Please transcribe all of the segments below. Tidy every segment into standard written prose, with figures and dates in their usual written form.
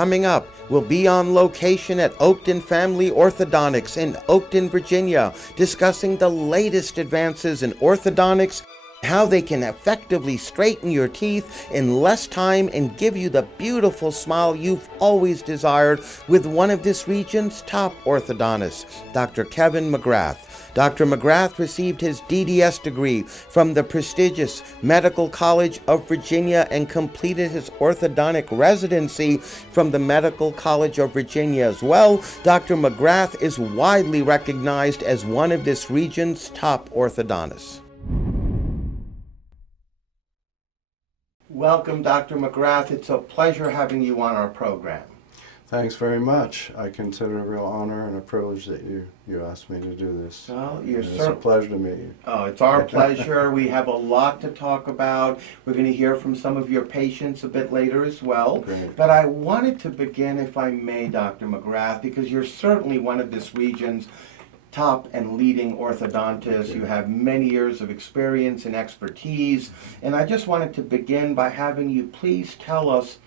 Coming up, we'll be on location at Oakton Family Orthodontics in Oakton, Virginia, discussing the latest advances in orthodontics, how they can effectively straighten your teeth in less time and give you the beautiful smile you've always desired with one of this region's top orthodontists, Dr. Kevin McGrath. Dr. McGrath received his DDS degree from the prestigious Medical College of Virginia and completed his orthodontic residency from the Medical College of Virginia as well. Dr. McGrath is widely recognized as one of this region's top orthodontists. Welcome, Dr. McGrath. It's a pleasure having you on our program. Thanks very much. I consider it a real honor and a privilege that you asked me to do this. Well, it's a pleasure to meet you. Oh, it's our pleasure. We have a lot to talk about. We're going to hear from some of your patients a bit later as well. Great. But I wanted to begin, if I may, Dr. McGrath, because you're certainly one of this region's top and leading orthodontists. You have many years of experience and expertise. And I just wanted to begin by having you please tell us,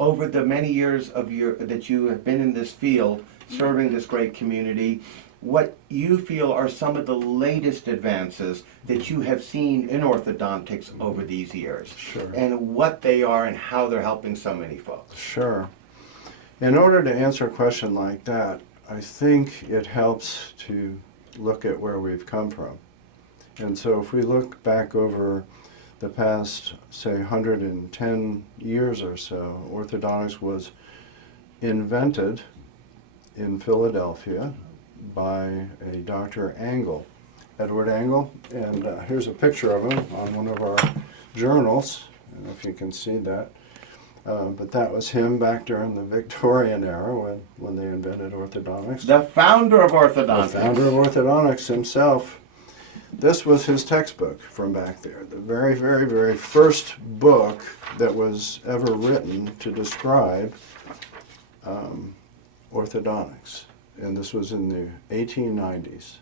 over the many years that you have been in this field, serving this great community, what you feel are some of the latest advances that you have seen in orthodontics over these years. Sure. And what they are and how they're helping so many folks. Sure. In order to answer a question like that, I think it helps to look at where we've come from. And so if we look back over the past, say, 110 years or so, orthodontics was invented in Philadelphia by a Dr. Angle, Edward Angle, and here's a picture of him on one of our journals. I don't know if you can see that, but that was him back during the Victorian era when they invented orthodontics. The founder of orthodontics. The founder of orthodontics himself. This was his textbook from back there, the very, very, very first book that was ever written to describe orthodontics. And this was in the 1890s.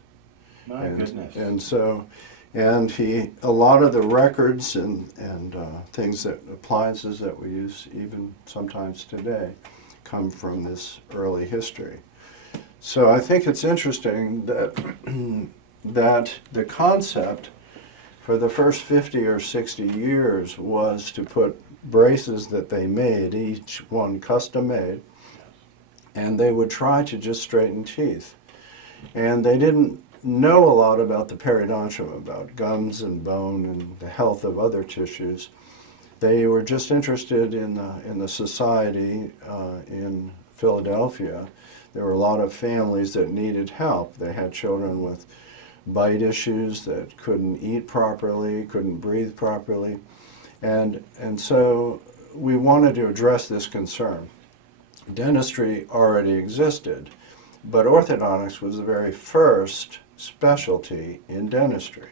My goodness. And a lot of the records and things appliances that we use even sometimes today come from this early history. So I think it's interesting that the concept for the first 50 or 60 years was to put braces that they made, each one custom made, and they would try to just straighten teeth. And they didn't know a lot about the periodontium, about gums and bone and the health of other tissues. They were just interested in the society in Philadelphia. There were a lot of families that needed help. They had children with bite issues that couldn't eat properly, couldn't breathe properly. And so we wanted to address this concern. Dentistry already existed, but orthodontics was the very first specialty in dentistry.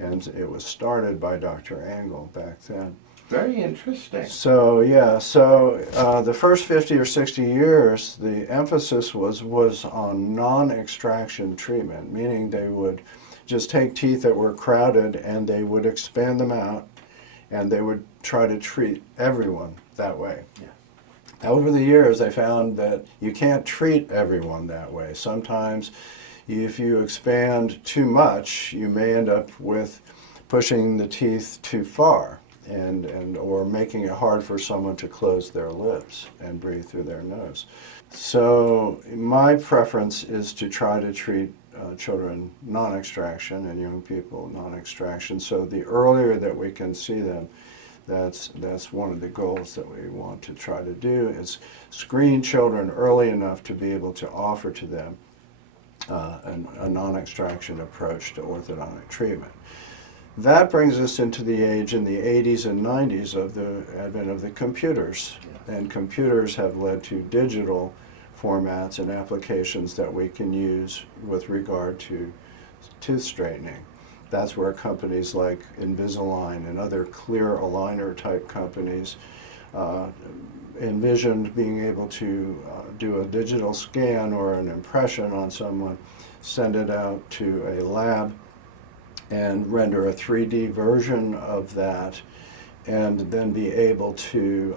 And it was started by Dr. Angle back then. Very interesting. So the first 50 or 60 years, the emphasis was on non-extraction treatment, meaning they would just take teeth that were crowded and they would expand them out and they would try to treat everyone that way. Yeah. Over the years, they found that you can't treat everyone that way. Sometimes if you expand too much, you may end up with pushing the teeth too far. Or making it hard for someone to close their lips and breathe through their nose. So my preference is to try to treat children non-extraction and young people non-extraction. So the earlier that we can see them, that's one of the goals that we want to try to do, is screen children early enough to be able to offer to them a non-extraction approach to orthodontic treatment. That brings us into the age in the 80s and 90s of the advent of the computers. Yeah. And computers have led to digital formats and applications that we can use with regard to tooth straightening. That's where companies like Invisalign and other clear aligner type companies envisioned being able to do a digital scan or an impression on someone, send it out to a lab, and render a 3D version of that and then be able to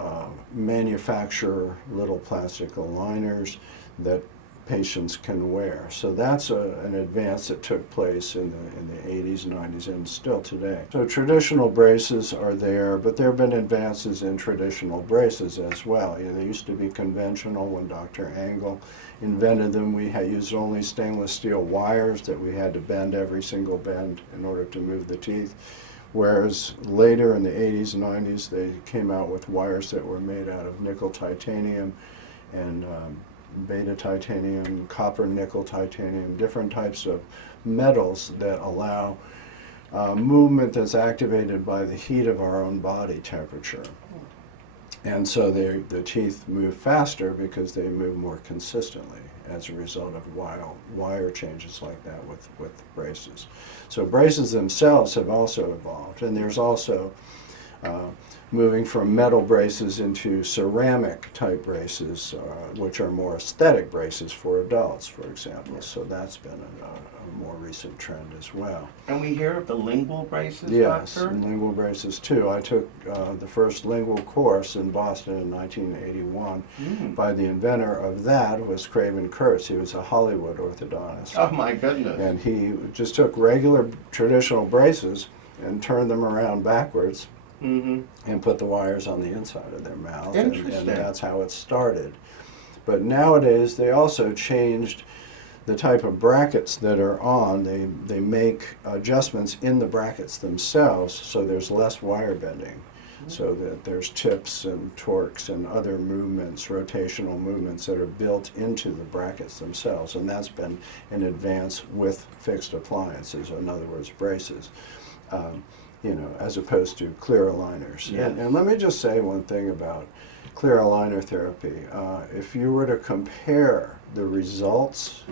manufacture little plastic aligners that patients can wear. So that's an advance that took place in the 80s, 90s, and still today. So traditional braces are there, but there have been advances in traditional braces as well. They used to be conventional when Dr. Engel invented them. We had used only stainless steel wires that we had to bend every single bend in order to move the teeth. Whereas later in the 80s and 90s, they came out with wires that were made out of nickel titanium and beta titanium, copper nickel titanium, different types of metals that allow movement that's activated by the heat of our own body temperature. And so the teeth move faster because they move more consistently as a result of wire changes like that with braces. So braces themselves have also evolved, and there's also moving from metal braces into ceramic type braces, which are more aesthetic braces for adults, for example. Yeah. So that's been a more recent trend as well. And we hear of the lingual braces, yes, Doctor? and lingual braces too. I took the first lingual course in Boston in 1981 by the inventor of that was Craven Kurtz. He was a Hollywood orthodontist. Oh my goodness. And he just took regular traditional braces and turned them around backwards and put the wires on the inside of their mouth. Interesting. And that's how it started. But nowadays they also changed the type of brackets that are on. They make adjustments in the brackets themselves so there's less wire bending. So that there's tips and torques and other movements, rotational movements that are built into the brackets themselves. And that's been an advance with fixed appliances, in other words, braces. As opposed to clear aligners. Yeah. And let me just say one thing about clear aligner therapy. If you were to compare the results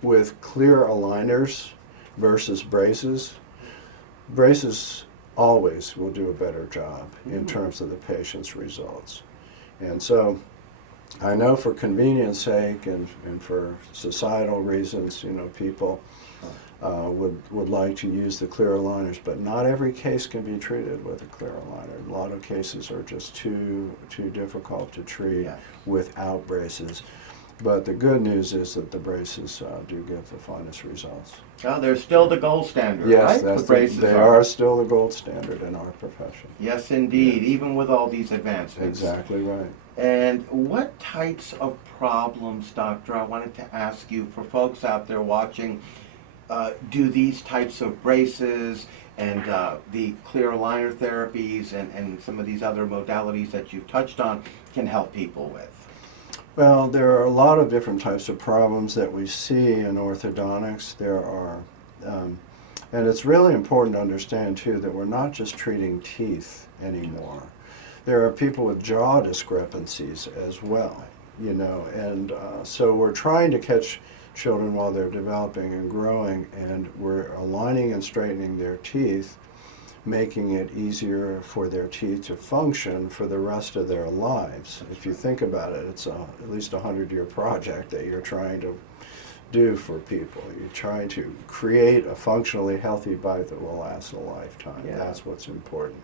with clear aligners versus braces, braces always will do a better job in terms of the patient's results. And so I know for convenience sake and for societal reasons, people would like to use the clear aligners, but not every case can be treated with a clear aligner. A lot of cases are just too difficult to treat without braces. But the good news is that the braces do give the finest results. Well, they're still the gold standard, yes, right? They are still the gold standard in our profession. Yes, indeed, even with all these advancements. Exactly right. And what types of problems, Doctor, I wanted to ask you, for folks out there watching, do these types of braces and the clear aligner therapies and some of these other modalities that you've touched on can help people with? Well, there are a lot of different types of problems that we see in orthodontics. There are, and it's really important to understand too that we're not just treating teeth anymore. There are people with jaw discrepancies as well, and so we're trying to catch children while they're developing and growing, and we're aligning and straightening their teeth, making it easier for their teeth to function for the rest of their lives. If you think about it, it's at least a 100-year project that you're trying to do for people. You're trying to create a functionally healthy bite that will last a lifetime. Yeah. That's what's important.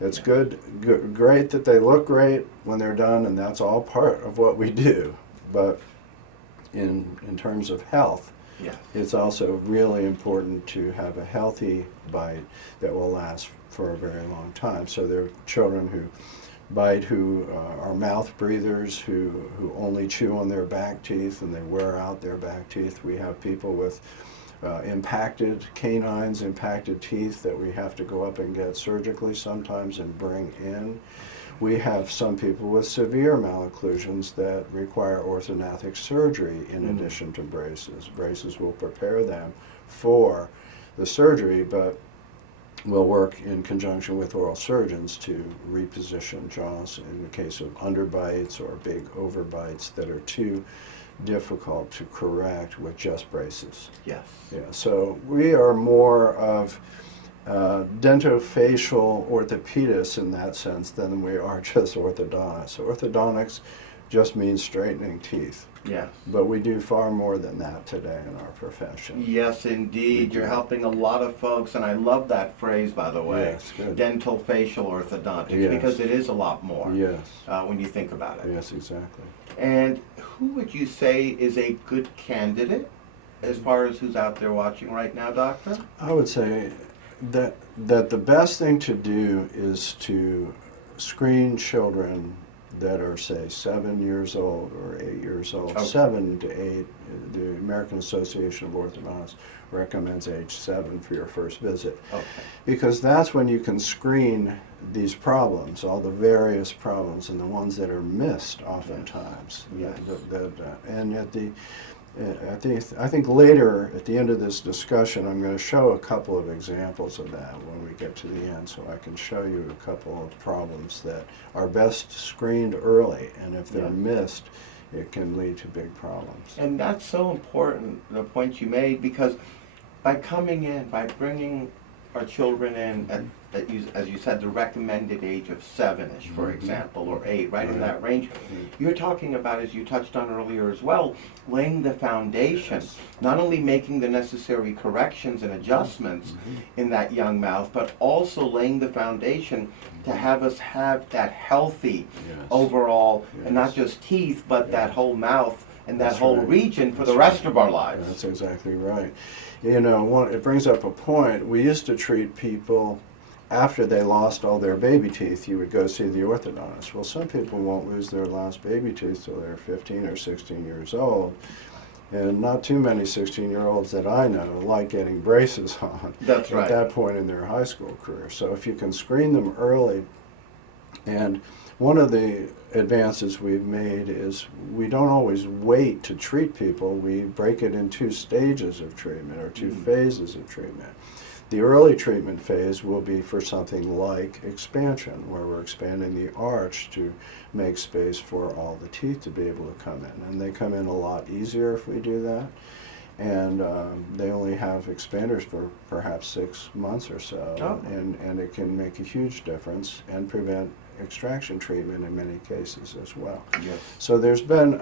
It's great that they look great when they're done, and that's all part of what we do. But in terms of health, it's also really important to have a healthy bite that will last for a very long time. So there are children who bite who are mouth breathers, who only chew on their back teeth and they wear out their back teeth. We have people with impacted canines, impacted teeth that we have to go up and get surgically sometimes and bring in. We have some people with severe malocclusions that require orthognathic surgery in addition to braces. Braces will prepare them for the surgery, but will work in conjunction with oral surgeons to reposition jaws in the case of underbites or big overbites that are too difficult to correct with just braces. Yes. Yeah, so we are more of dentofacial orthopedists in that sense than we are just orthodontists. Orthodontics just means straightening teeth. Yes. But we do far more than that today in our profession. Yes, indeed. You're helping a lot of folks, and I love that phrase, by the way. Yes, good. Dental facial orthodontics, Yes. because it is a lot more. Yes. When you think about it. Yes, exactly. And who would you say is a good candidate as far as who's out there watching right now, Doctor? I would say that the best thing to do is to screen children that are, say, 7 years old or 8 years old. Okay. 7 to 8, the American Association of Orthodontists recommends age 7 for your first visit. Okay. Because that's when you can screen these problems, all the various problems, and the ones that are missed oftentimes. Yes. And yet I think later at the end of this discussion I'm going to show a couple of examples of that when we get to the end, so I can show you a couple of problems that are best screened early, and if they're missed, it can lead to big problems. And that's so important, the point you made, because by coming in, by bringing our children in at as you said, the recommended age of 7-ish, for example, or 8, right in that range, you're talking about, as you touched on earlier as well, laying the foundation, not only making the necessary corrections and adjustments in that young mouth, but also laying the foundation to have us have that healthy overall, and not just teeth, but that whole mouth and that whole region for the rest of our lives. That's exactly right. You know, it brings up a point. We used to treat people after they lost all their baby teeth. You would go see the orthodontist. Well, some people won't lose their last baby tooth till they're 15 or 16 years old. And not too many 16-year-olds that I know like getting braces on That's right. at that point in their high school career. So if you can screen them early, and one of the advances we've made is we don't always wait to treat people. We break it in 2 stages of treatment, or 2 phases of treatment. The early treatment phase will be for something like expansion, where we're expanding the arch to make space for all the teeth to be able to come in. And they come in a lot easier if we do that. And they only have expanders for perhaps 6 months or so. And it can make a huge difference and prevent extraction treatment in many cases as well. Yes. So there's been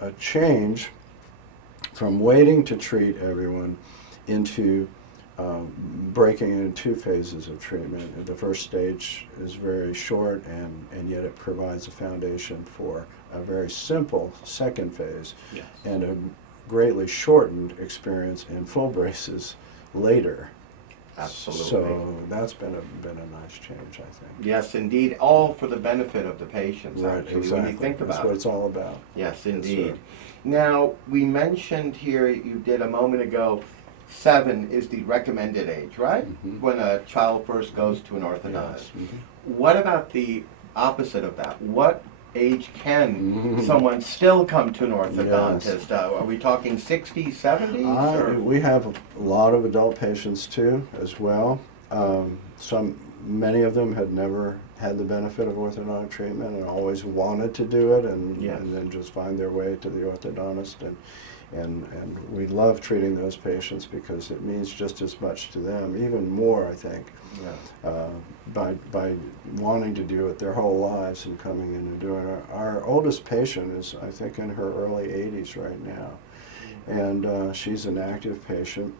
a change from waiting to treat everyone into breaking it in 2 phases of treatment. The first stage is very short, and yet it provides a foundation for a very simple second phase, and a greatly shortened experience in full braces later. Absolutely. So that's been a nice change, I think. Yes, indeed. All for the benefit of the patients, Right, actually, exactly. when you think about That's what it's all about. Yes, Yes, indeed. sir. Now, we mentioned here, you did a moment ago, 7 is the recommended age, right? When a child first goes to an orthodontist. What about the opposite of that? What age can someone still come to an orthodontist? Are we talking 60s, 70s? We have a lot of adult patients too, as well. Many of them had never had the benefit of orthodontic treatment and always wanted to do it, and then just find their way to the orthodontist. And we love treating those patients because it means just as much to them, even more, I think, by wanting to do it their whole lives and coming in and doing it. Our oldest patient is, I think, in her early 80s right now, and she's an active patient.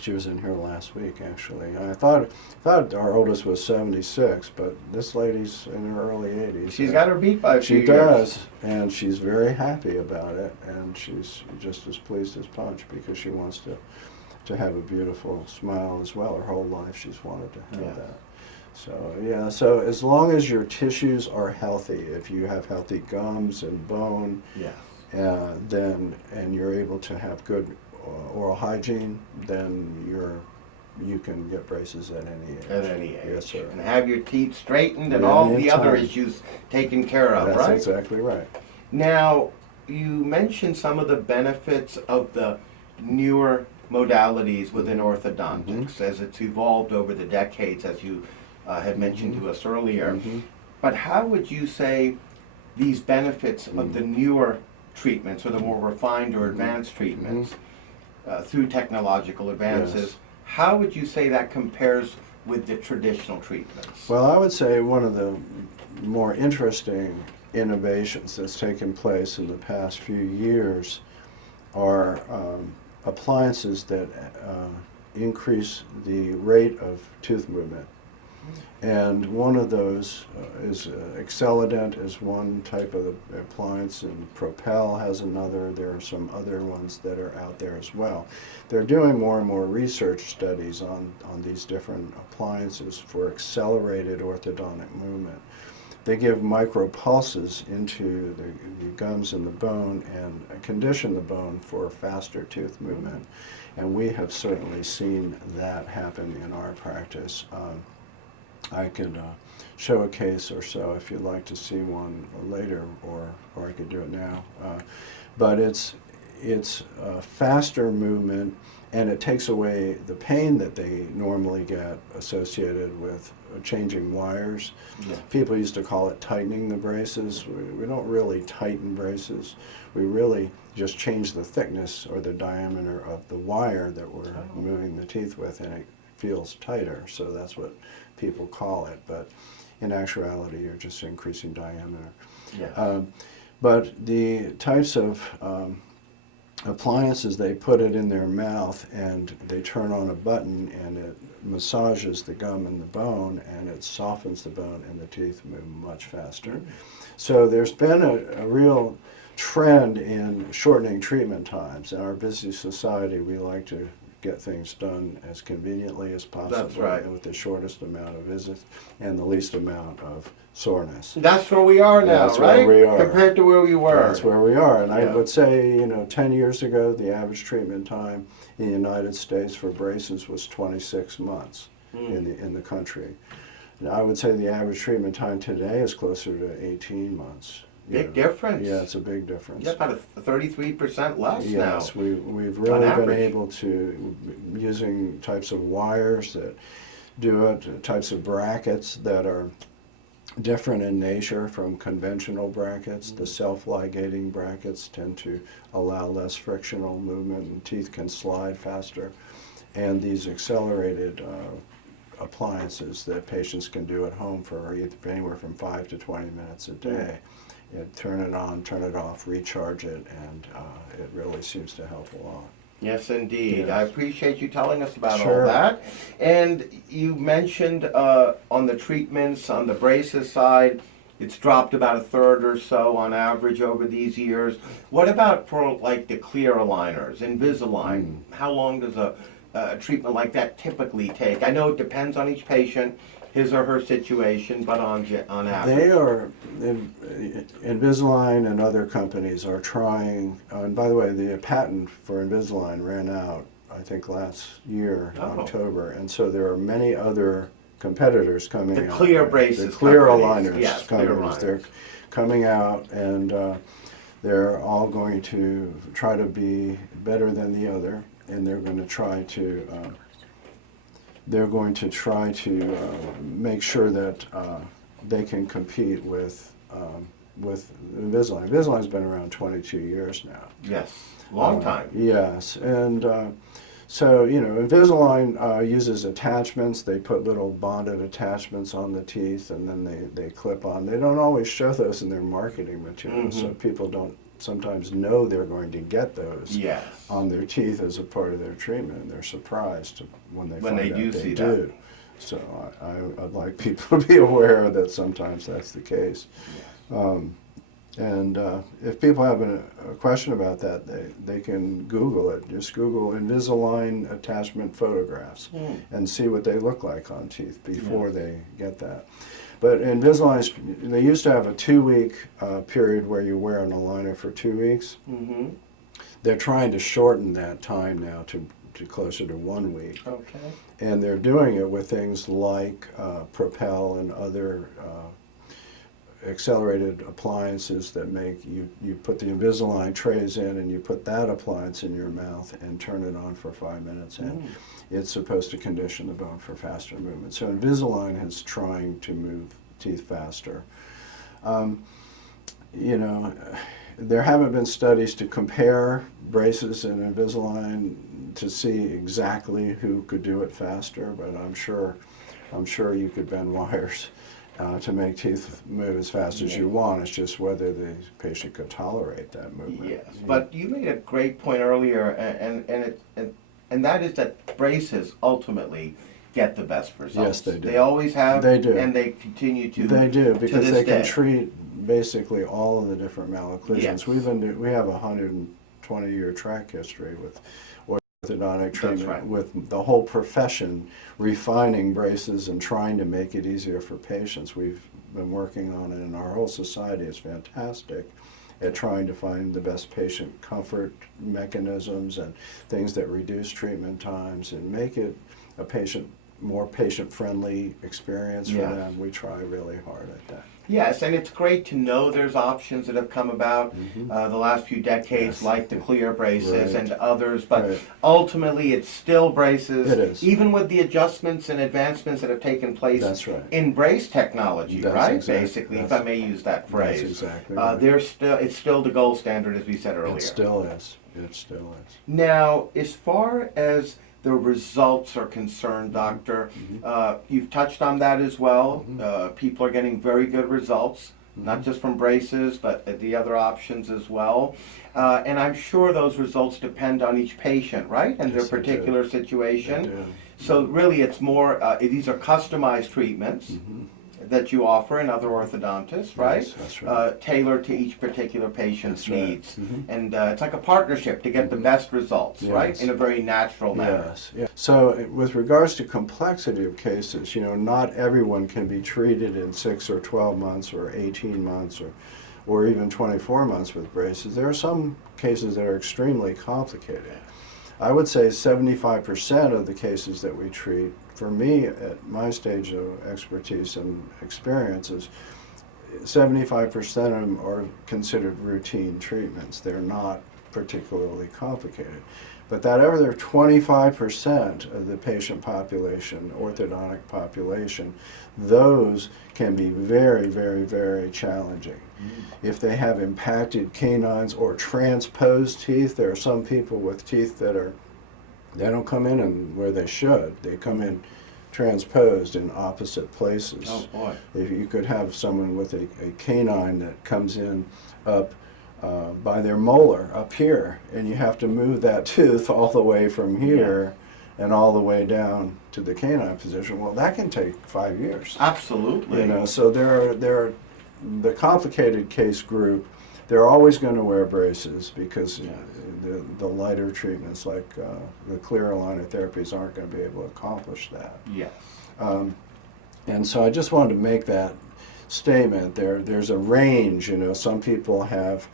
She was in here last week, actually. I thought our oldest was 76, but this lady's in her early 80s. She's got her beat by a few years. She does, and she's very happy about it, and she's just as pleased as punch because she wants to have a beautiful smile as well. Her whole life she's wanted to have that. So, so as long as your tissues are healthy, if you have healthy gums and bone, then, and you're able to have good oral hygiene, then you can get braces at any age. At any age. Yes, sir. And have your teeth straightened and all the other issues taken care of, right? That's exactly right. Now, you mentioned some of the benefits of the newer modalities within orthodontics as it's evolved over the decades, as you had mentioned to us earlier. But how would you say these benefits of the newer treatments, or the more refined or advanced treatments, through technological advances, how would you say that compares with the traditional treatments? Well, I would say one of the more interesting innovations that's taken place in the past few years are appliances that increase the rate of tooth movement. And one of those is Excellident is one type of appliance, and Propel has another. There are some other ones that are out there as well. They're doing more and more research studies on these different appliances for accelerated orthodontic movement. They give micropulses into the gums and the bone and condition the bone for faster tooth movement. And we have certainly seen that happen in our practice. I could show a case or so if you'd like to see one later, or I could do it now. But it's faster movement, and it takes away the pain that they normally get associated with changing wires. Yeah. People used to call it tightening the braces. We don't really tighten braces. We really just change the thickness or the diameter of the wire that we're moving the teeth with, and it feels tighter. So that's what people call it. But in actuality, you're just increasing diameter. Yeah. But the types of appliances, they put it in their mouth and they turn on a button and it massages the gum and the bone, and it softens the bone, and the teeth move much faster. So there's been a real trend in shortening treatment times. In our busy society, we like to get things done as conveniently as possible. That's right. And with the shortest amount of visits and the least amount of soreness. That's where we are now, that's right? Where we are. Compared to where we were. That's where we are. And I would say, 10 years ago, the average treatment time in the United States for braces was 26 months in the country. And I would say the average treatment time today is closer to 18 months. Big difference. Yeah, it's a big difference. Yeah, about a 33% less now. Yes, we've really been able to, using types of wires that do it, types of brackets that are different in nature from conventional brackets. The self-ligating brackets tend to allow less frictional movement, and teeth can slide faster. And these accelerated appliances that patients can do at home for anywhere from 5 to 20 minutes a day. Turn it on, turn it off, recharge it, and it really seems to help a lot. Yes, indeed. Yes. I appreciate you telling us about all that. And you mentioned on the treatments, on the braces side, it's dropped about a third or so on average over these years. What about for like the clear aligners, Invisalign? How long does a treatment like that typically take? I know it depends on each patient, his or her situation, but on average. They are, Invisalign and other companies are trying, and by the way, the patent for Invisalign ran out, I think, last year, in October, and so there are many other competitors coming out. The clear braces. The clear companies. aligners. Yes, companies. clear aligners. They're coming out, and they're all going to try to be better than the other, and they're going to try to make sure that they can compete with Invisalign. Invisalign's been around 22 years now. Yes, long time. Yes, and so Invisalign uses attachments. They put little bonded attachments on the teeth, and then they clip on. They don't always show those in their marketing materials, so people don't sometimes know they're going to get those on their teeth as a part of their treatment, and they're surprised when they find out they do. So I'd like people to be aware that sometimes that's the case. And if people have a question about that, they can Google it. Just Google Invisalign attachment photographs and see what they look like on teeth before they get that. But Invisalign, they used to have a 2-week period where you wear an aligner for 2 weeks. They're trying to shorten that time now to closer to 1 week. Okay. And they're doing it with things like Propel and other accelerated appliances that make you put the Invisalign trays in, and you put that appliance in your mouth and turn it on for 5 minutes, and it's supposed to condition the bone for faster movement. So Invisalign is trying to move teeth faster. There haven't been studies to compare braces and Invisalign to see exactly who could do it faster, but I'm sure you could bend wires to make teeth move as fast as you want. It's just whether the patient could tolerate that movement. Yes, but you made a great point earlier, and that is that braces ultimately get the best results. Yes, they do. They always have. They do. And they continue to. They do, because they can day. treat basically all of the different malocclusions. Yes. We have a 120-year track history with orthodontic treatment, right. with the whole profession refining braces and trying to make it easier for patients. We've been working on it, and our whole society is fantastic at trying to find the best patient comfort mechanisms and things that reduce treatment times and make it a more patient-friendly experience for them. We try really hard at that. Yes, and it's great to know there's options that have come about the last few decades, like the clear braces and others, but ultimately it's still braces. It is. Even with the adjustments and advancements that have taken place in brace technology, basically, if I may use that phrase. That's exactly right. It's still the gold standard, as we said earlier. It still is. It still is. Now, as far as the results are concerned, Doctor, you've touched on that as well. People are getting very good results, not just from braces, but the other options as well. And I'm sure those results depend on each patient, right? And their particular situation. So really it's more, these are customized treatments that you offer in other orthodontists, right? Yes, that's right. Tailored to each particular patient's needs. And it's like a partnership to get the best results, right? In a very natural manner. Yes. So with regards to complexity of cases, not everyone can be treated in 6 or 12 months or 18 months or even 24 months with braces. There are some cases that are extremely complicated. I would say 75% of the cases that we treat, for me, at my stage of expertise and experiences, 75% of them are considered routine treatments. They're not particularly complicated. But that other 25% of the patient population, orthodontic population, those can be very, very, very challenging. If they have impacted canines or transposed teeth, there are some people with teeth that they don't come in where they should. They come in transposed in opposite places. Oh boy. If you could have someone with a canine that comes in up by their molar up here, and you have to move that tooth all the way from here and all the way down to the canine position. Well, that can take 5 years. Absolutely. So there are the complicated case group. They're always going to wear braces because the lighter treatments like the clear aligner therapies aren't going to be able to accomplish that. Yes. And so I just wanted to make that statement. There's a range. Some people have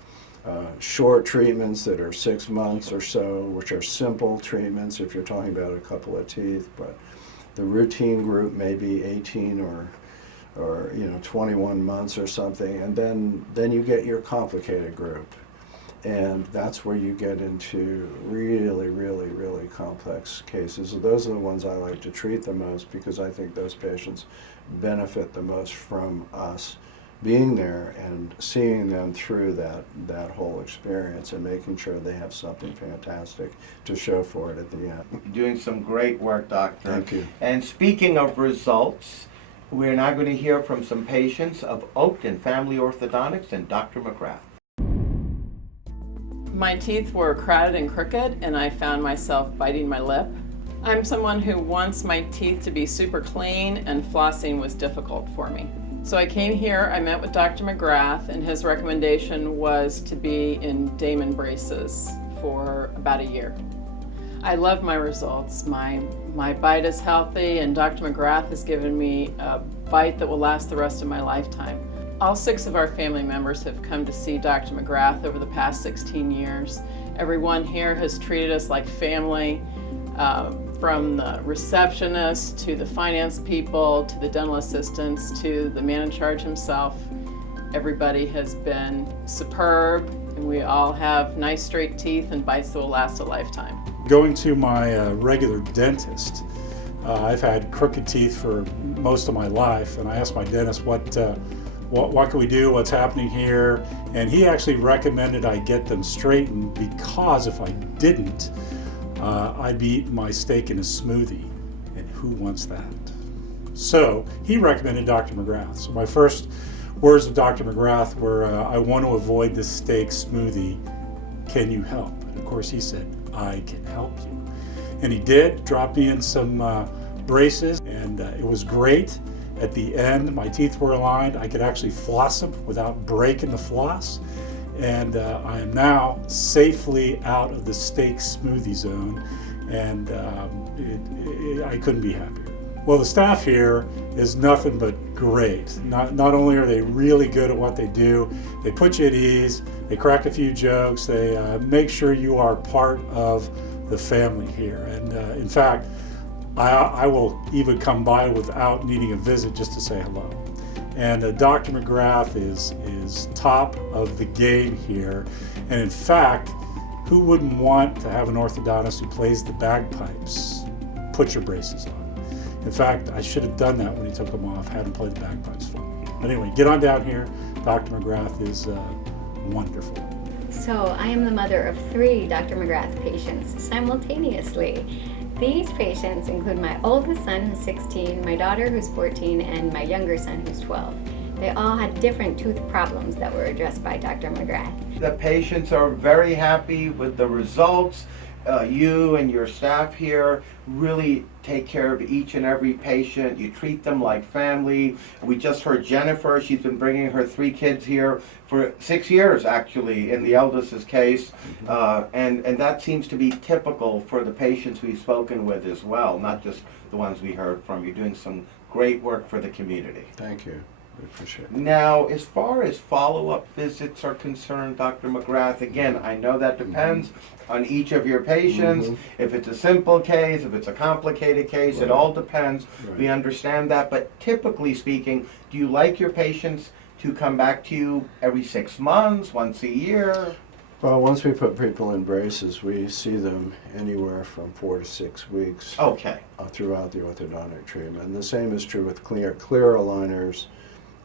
short treatments that are 6 months or so, which are simple treatments if you're talking about a couple of teeth, but the routine group may be 18 or 21 months or something, and then you get your complicated group, and that's where you get into really, really, really complex cases. Those are the ones I like to treat the most because I think those patients benefit the most from us being there and seeing them through that whole experience and making sure they have something fantastic to show for it at the end. You're doing some great work, Doctor. Thank you. And speaking of results, we're now going to hear from some patients of Oakton Family Orthodontics and Dr. McGrath. My teeth were crowded and crooked, and I found myself biting my lip. I'm someone who wants my teeth to be super clean, and flossing was difficult for me. So I came here, I met with Dr. McGrath, and his recommendation was to be in Damon braces for about a year. I love my results. My bite is healthy, and Dr. McGrath has given me a bite that will last the rest of my lifetime. All 6 of our family members have come to see Dr. McGrath over the past 16 years. Everyone here has treated us like family, from the receptionist to the finance people to the dental assistants to the man in charge himself. Everybody has been superb, and we all have nice straight teeth and bites that will last a lifetime. Going to my regular dentist, I've had crooked teeth for most of my life, and I asked my dentist what can we do, what's happening here, and he actually recommended I get them straightened because if I didn't, I'd be eating my steak in a smoothie, and who wants that? So he recommended Dr. McGrath. So my first words of Dr. McGrath were, I want to avoid this steak smoothie. Can you help? And of course he said, I can help you. And he did, dropped me in some braces, and it was great. At the end, my teeth were aligned. I could actually floss them without breaking the floss. And I am now safely out of the steak smoothie zone, and I couldn't be happier. Well, the staff here is nothing but great. Not only are they really good at what they do, they put you at ease, they crack a few jokes, they make sure you are part of the family here. And in fact, I will even come by without needing a visit just to say hello. And Dr. McGrath is top of the game here. And in fact, who wouldn't want to have an orthodontist who plays the bagpipes? Put your braces on. In fact, I should have done that when he took them off, had him play the bagpipes for me. But anyway, get on down here. Dr. McGrath is wonderful. So I am the mother of 3 Dr. McGrath patients simultaneously. These patients include my oldest son, who's 16, my daughter, who's 14, and my younger son, who's 12. They all had different tooth problems that were addressed by Dr. McGrath. The patients are very happy with the results. You and your staff here really take care of each and every patient. You treat them like family. We just heard Jennifer. She's been bringing her 3 kids here for 6 years, actually, in the eldest's case. And that seems to be typical for the patients we've spoken with as well, not just the ones we heard from. You're doing some great work for the community. Thank you. We appreciate it. Now, as far as follow-up visits are concerned, Dr. McGrath, again, I know that depends on each of your patients. If it's a simple case, if it's a complicated case, it all depends. We understand that, but typically speaking, do you like your patients to come back to you every 6 months, once a year? Well, once we put people in braces, we see them anywhere from 4 to 6 weeks throughout the orthodontic treatment. And the same is true with clear aligners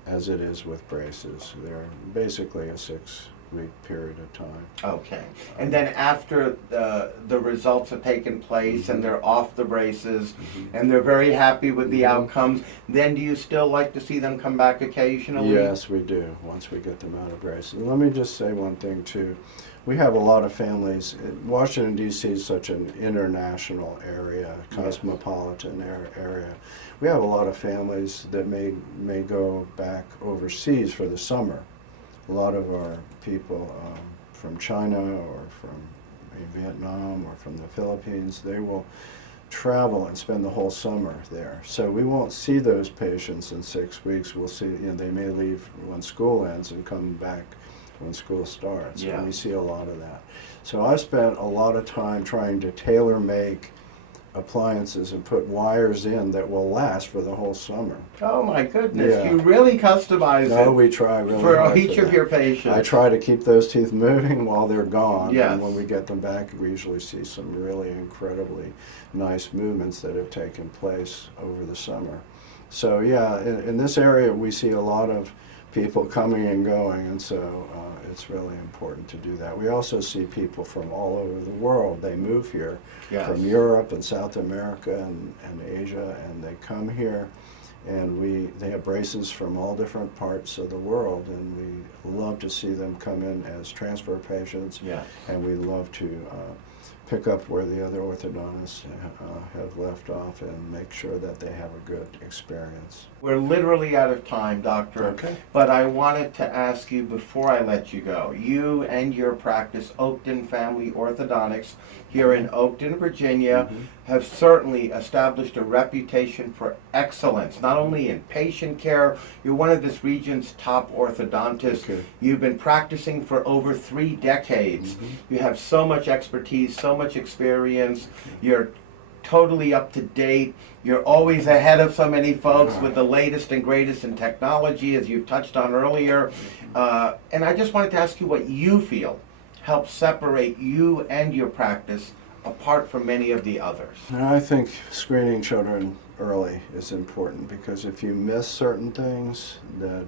as it is with braces. They're basically a 6-week period of time. Okay. And then after the results have taken place and they're off the braces and they're very happy with the outcomes, then do you still like to see them come back occasionally? Yes, we do, once we get them out of braces. And let me just say one thing too. We have a lot of families. Washington, D.C. is such an international area, cosmopolitan area. We have a lot of families that may go back overseas for the summer. A lot of our people from China or from Vietnam or from the Philippines, they will travel and spend the whole summer there. So we won't see those patients in 6 weeks. We'll see, they may leave when school ends and come back when school starts. And we see a lot of that. So I've spent a lot of time trying to tailor-make appliances and put wires in that will last for the whole summer. Oh my goodness, you really customize it. No, we try really for hard each of your patients. I try to keep those teeth moving while they're gone. Yes. And when we get them back, we usually see some really incredibly nice movements that have taken place over the summer. So yeah, in this area we see a lot of people coming and going, and so it's really important to do that. We also see people from all over the world. They move here from Europe and South America and Asia, and they come here, and they have braces from all different parts of the world, and we love to see them come in as transfer patients, and we love to pick up where the other orthodontists have left off and make sure that they have a good experience. We're literally out of time, Doctor. But I wanted to ask you before I let you go, you and your practice, Oakton Family Orthodontics, here in Oakton, Virginia, have certainly established a reputation for excellence, not only in patient care. You're one of this region's top orthodontists. You've been practicing for over 3 decades. You have so much expertise, so much experience. You're totally up to date. You're always ahead of so many folks with the latest and greatest in technology, as you touched on earlier. And I just wanted to ask you what you feel helps separate you and your practice apart from many of the others. I think screening children early is important, because if you miss certain things that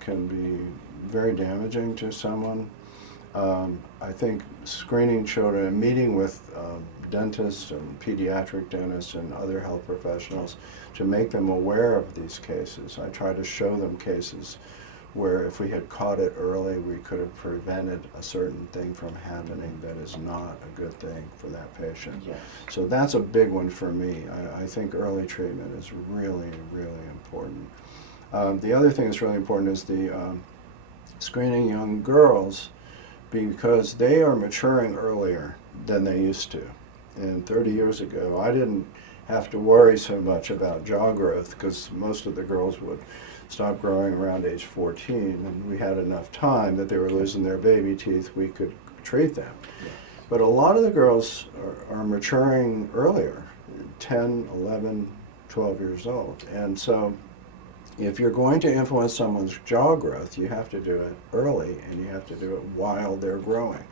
can be very damaging to someone, I think screening children and meeting with dentists and pediatric dentists and other health professionals to make them aware of these cases. I try to show them cases where if we had caught it early, we could have prevented a certain thing from happening that is not a good thing for that patient. Yes. So that's a big one for me. I think early treatment is really, really important. The other thing that's really important is the screening young girls, because they are maturing earlier than they used to. And 30 years ago, I didn't have to worry so much about jaw growth because most of the girls would stop growing around age 14, and we had enough time that they were losing their baby teeth, we could treat them. Yes. But a lot of the girls are maturing earlier, 10, 11, 12 years old. And so if you're going to influence someone's jaw growth, you have to do it early, and you have to do it while they're growing.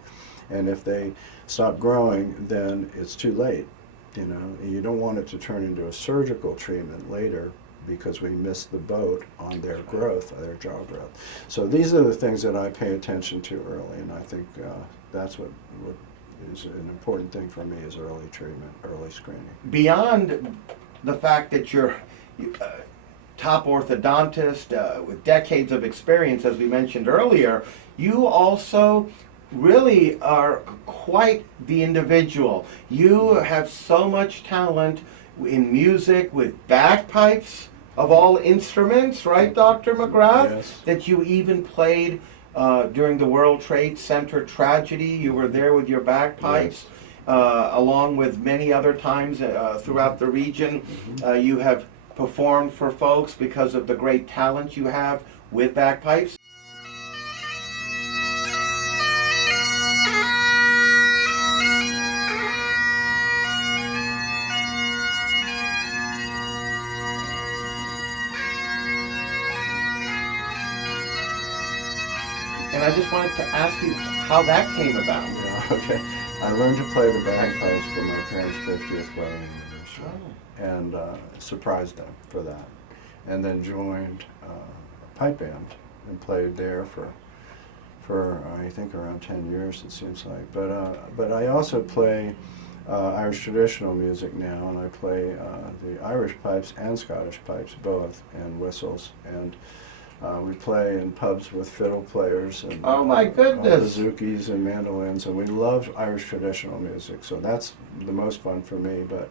And if they stop growing, then it's too late. You know, you don't want it to turn into a surgical treatment later because we missed the boat on their growth, their jaw growth. So these are the things that I pay attention to early, and I think that's what is an important thing for me is early treatment, early screening. Beyond the fact that you're top orthodontist with decades of experience, as we mentioned earlier, you also really are quite the individual. You have so much talent in music with bagpipes of all instruments, right, Dr. McGrath? Yes. That you even played during the World Trade Center tragedy. You were there with your bagpipes, along with many other times throughout the region. You have performed for folks because of the great talent you have with bagpipes. And I just wanted to ask you how that came about. Yeah, okay. I learned to play the bagpipes for my parents' 50th wedding anniversary, and surprised them for that. And then joined a pipe band and played there for I think around 10 years, it seems like. But I also play Irish traditional music now, and I play the Irish pipes and Scottish pipes both, and whistles. And we play in pubs with fiddle players and Oh my goodness. bouzouki's and mandolins, and we love Irish traditional music, so that's the most fun for me. But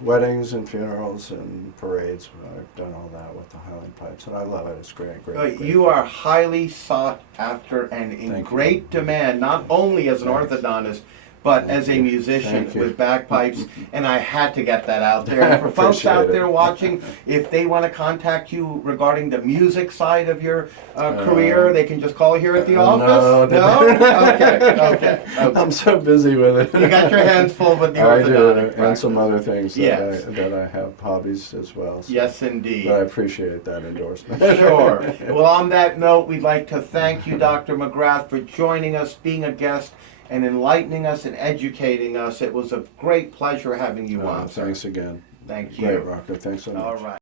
weddings and funerals and parades, I've done all that with the Highland pipes, and I love it. It's great. You are highly sought after and in Thank you. great demand, not only as an orthodontist, but as a musician Thank you. with bagpipes, and I had to get that out there. And for folks out Appreciate it. there watching, if they want to contact you regarding the music side of your career, they can just call here at the office? No? Okay. I'm so busy with it. You got your hands full with the I do, orthodontic and practice. some other things Yes. that I have hobbies as well. So. Yes, indeed. But I appreciate that endorsement. Sure. Well, on that note, we'd like to thank you, Dr. McGrath, for joining us, being a guest, and enlightening us and educating us. It was a great pleasure having you on, sir. Thanks again. Thank you. Great, Rocker. Thanks so much. All right.